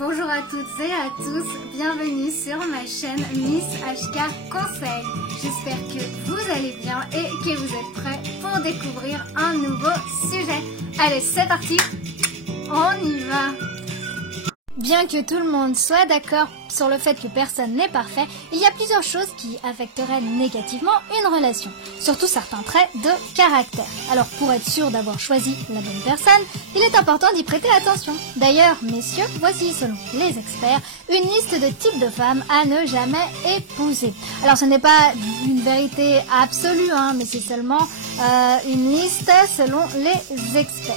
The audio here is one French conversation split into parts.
Bonjour à toutes et à tous, bienvenue sur ma chaîne Miss HK Conseil. J'espère que vous allez bien et que vous êtes prêts pour découvrir un nouveau sujet. Allez, c'est parti, on y va. Bien que tout le monde soit d'accord sur le fait que personne n'est parfait, il y a plusieurs choses qui affecteraient négativement une relation, surtout certains traits de caractère. Alors pour être sûr d'avoir choisi la bonne personne, il est important d'y prêter attention. D'ailleurs, messieurs, voici selon les experts une liste de types de femmes à ne jamais épouser. Alors ce n'est pas une vérité absolue, mais c'est seulement une liste selon les experts.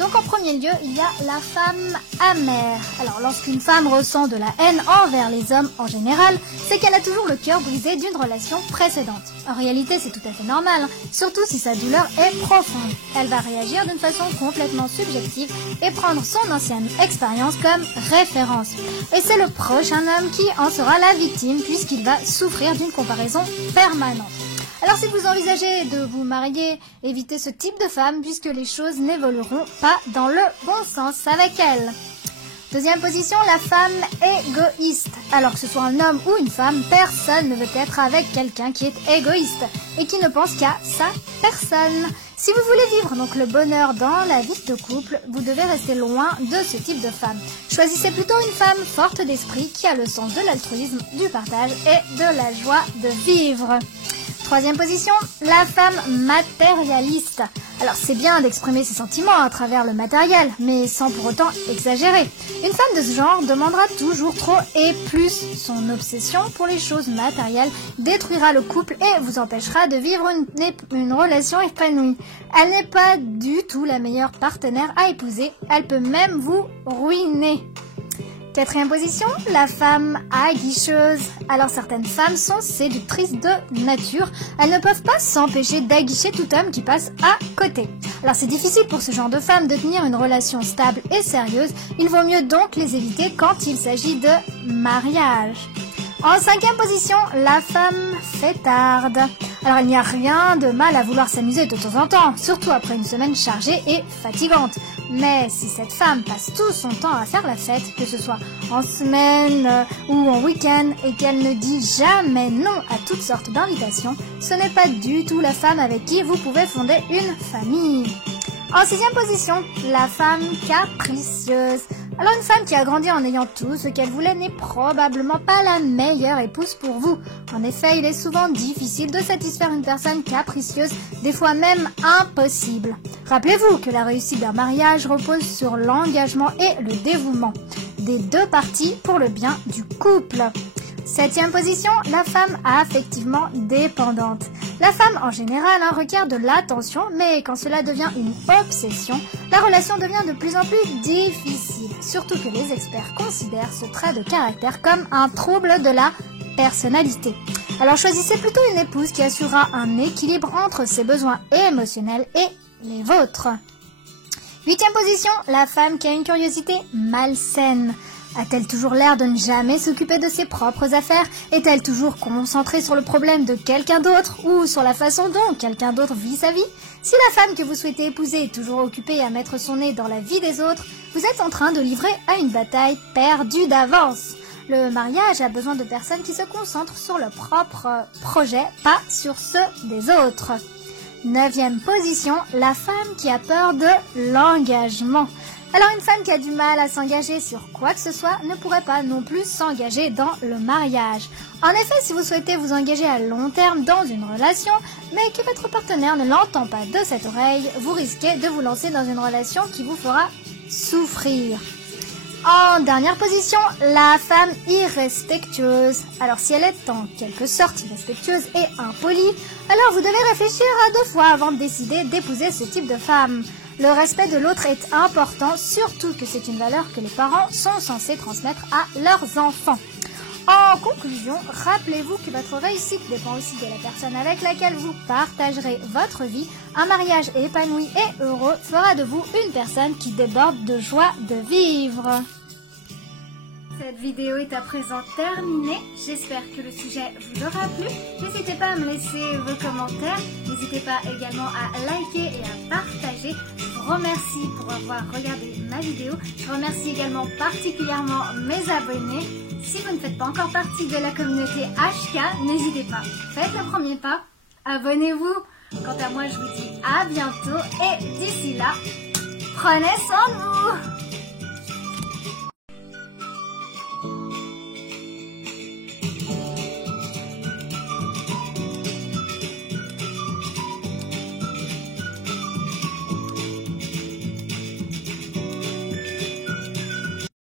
Donc en premier lieu, il y a la femme amère. Alors lorsqu'une femme ressent de la haine envers les hommes en général, c'est qu'elle a toujours le cœur brisé d'une relation précédente. En réalité, c'est tout à fait normal, surtout si sa douleur est profonde. Elle va réagir d'une façon complètement subjective et prendre son ancienne expérience comme référence. Et c'est le prochain homme qui en sera la victime puisqu'il va souffrir d'une comparaison permanente. Alors si vous envisagez de vous marier, évitez ce type de femme puisque les choses n'évolueront pas dans le bon sens avec elle. Deuxième position, la femme égoïste. Alors que ce soit un homme ou une femme, personne ne veut être avec quelqu'un qui est égoïste et qui ne pense qu'à sa personne. Si vous voulez vivre donc le bonheur dans la vie de couple, vous devez rester loin de ce type de femme. Choisissez plutôt une femme forte d'esprit qui a le sens de l'altruisme, du partage et de la joie de vivre. Troisième position, la femme matérialiste. Alors c'est bien d'exprimer ses sentiments à travers le matériel, mais sans pour autant exagérer. Une femme de ce genre demandera toujours trop et plus. Son obsession pour les choses matérielles détruira le couple et vous empêchera de vivre une relation épanouie. Elle n'est pas du tout la meilleure partenaire à épouser, elle peut même vous ruiner. Quatrième position, la femme aguicheuse. Alors certaines femmes sont séductrices de nature. Elles ne peuvent pas s'empêcher d'aguicher tout homme qui passe à côté. Alors c'est difficile pour ce genre de femmes de tenir une relation stable et sérieuse. Il vaut mieux donc les éviter quand il s'agit de mariage. En cinquième position, la femme fêtarde. Alors il n'y a rien de mal à vouloir s'amuser de temps en temps, surtout après une semaine chargée et fatigante. Mais si cette femme passe tout son temps à faire la fête, que ce soit en semaine ou en week-end, et qu'elle ne dit jamais non à toutes sortes d'invitations, ce n'est pas du tout la femme avec qui vous pouvez fonder une famille. En sixième position, la femme capricieuse. Alors une femme qui a grandi en ayant tout ce qu'elle voulait n'est probablement pas la meilleure épouse pour vous. En effet, il est souvent difficile de satisfaire une personne capricieuse, des fois même impossible. Rappelez-vous que la réussite d'un mariage repose sur l'engagement et le dévouement des deux parties pour le bien du couple. Septième position, la femme affectivement dépendante. La femme, en général, requiert de l'attention, mais quand cela devient une obsession, la relation devient de plus en plus difficile. Surtout que les experts considèrent ce trait de caractère comme un trouble de la personnalité. Alors choisissez plutôt une épouse qui assurera un équilibre entre ses besoins émotionnels et les vôtres. Huitième position, la femme qui a une curiosité malsaine. A-t-elle toujours l'air de ne jamais s'occuper de ses propres affaires? Est-elle toujours concentrée sur le problème de quelqu'un d'autre ou sur la façon dont quelqu'un d'autre vit sa vie? Si la femme que vous souhaitez épouser est toujours occupée à mettre son nez dans la vie des autres, vous êtes en train de livrer à une bataille perdue d'avance. Le mariage a besoin de personnes qui se concentrent sur leur propre projet, pas sur ceux des autres. Neuvième position, la femme qui a peur de l'engagement. Alors une femme qui a du mal à s'engager sur quoi que ce soit ne pourrait pas non plus s'engager dans le mariage. En effet, si vous souhaitez vous engager à long terme dans une relation, mais que votre partenaire ne l'entend pas de cette oreille, vous risquez de vous lancer dans une relation qui vous fera souffrir. En dernière position, la femme irrespectueuse. Alors si elle est en quelque sorte irrespectueuse et impolie, alors vous devez réfléchir à deux fois avant de décider d'épouser ce type de femme. Le respect de l'autre est important, surtout que c'est une valeur que les parents sont censés transmettre à leurs enfants. En conclusion, rappelez-vous que votre réussite dépend aussi de la personne avec laquelle vous partagerez votre vie. Un mariage épanoui et heureux fera de vous une personne qui déborde de joie de vivre. Cette vidéo est à présent terminée. J'espère que le sujet vous aura plu. N'hésitez pas à me laisser vos commentaires. N'hésitez pas également à liker et à partager. Je vous remercie pour avoir regardé ma vidéo. Je remercie également particulièrement mes abonnés. Si vous ne faites pas encore partie de la communauté HK, n'hésitez pas. Faites le premier pas. Abonnez-vous. Quant à moi, je vous dis à bientôt et d'ici là, prenez soin de vous.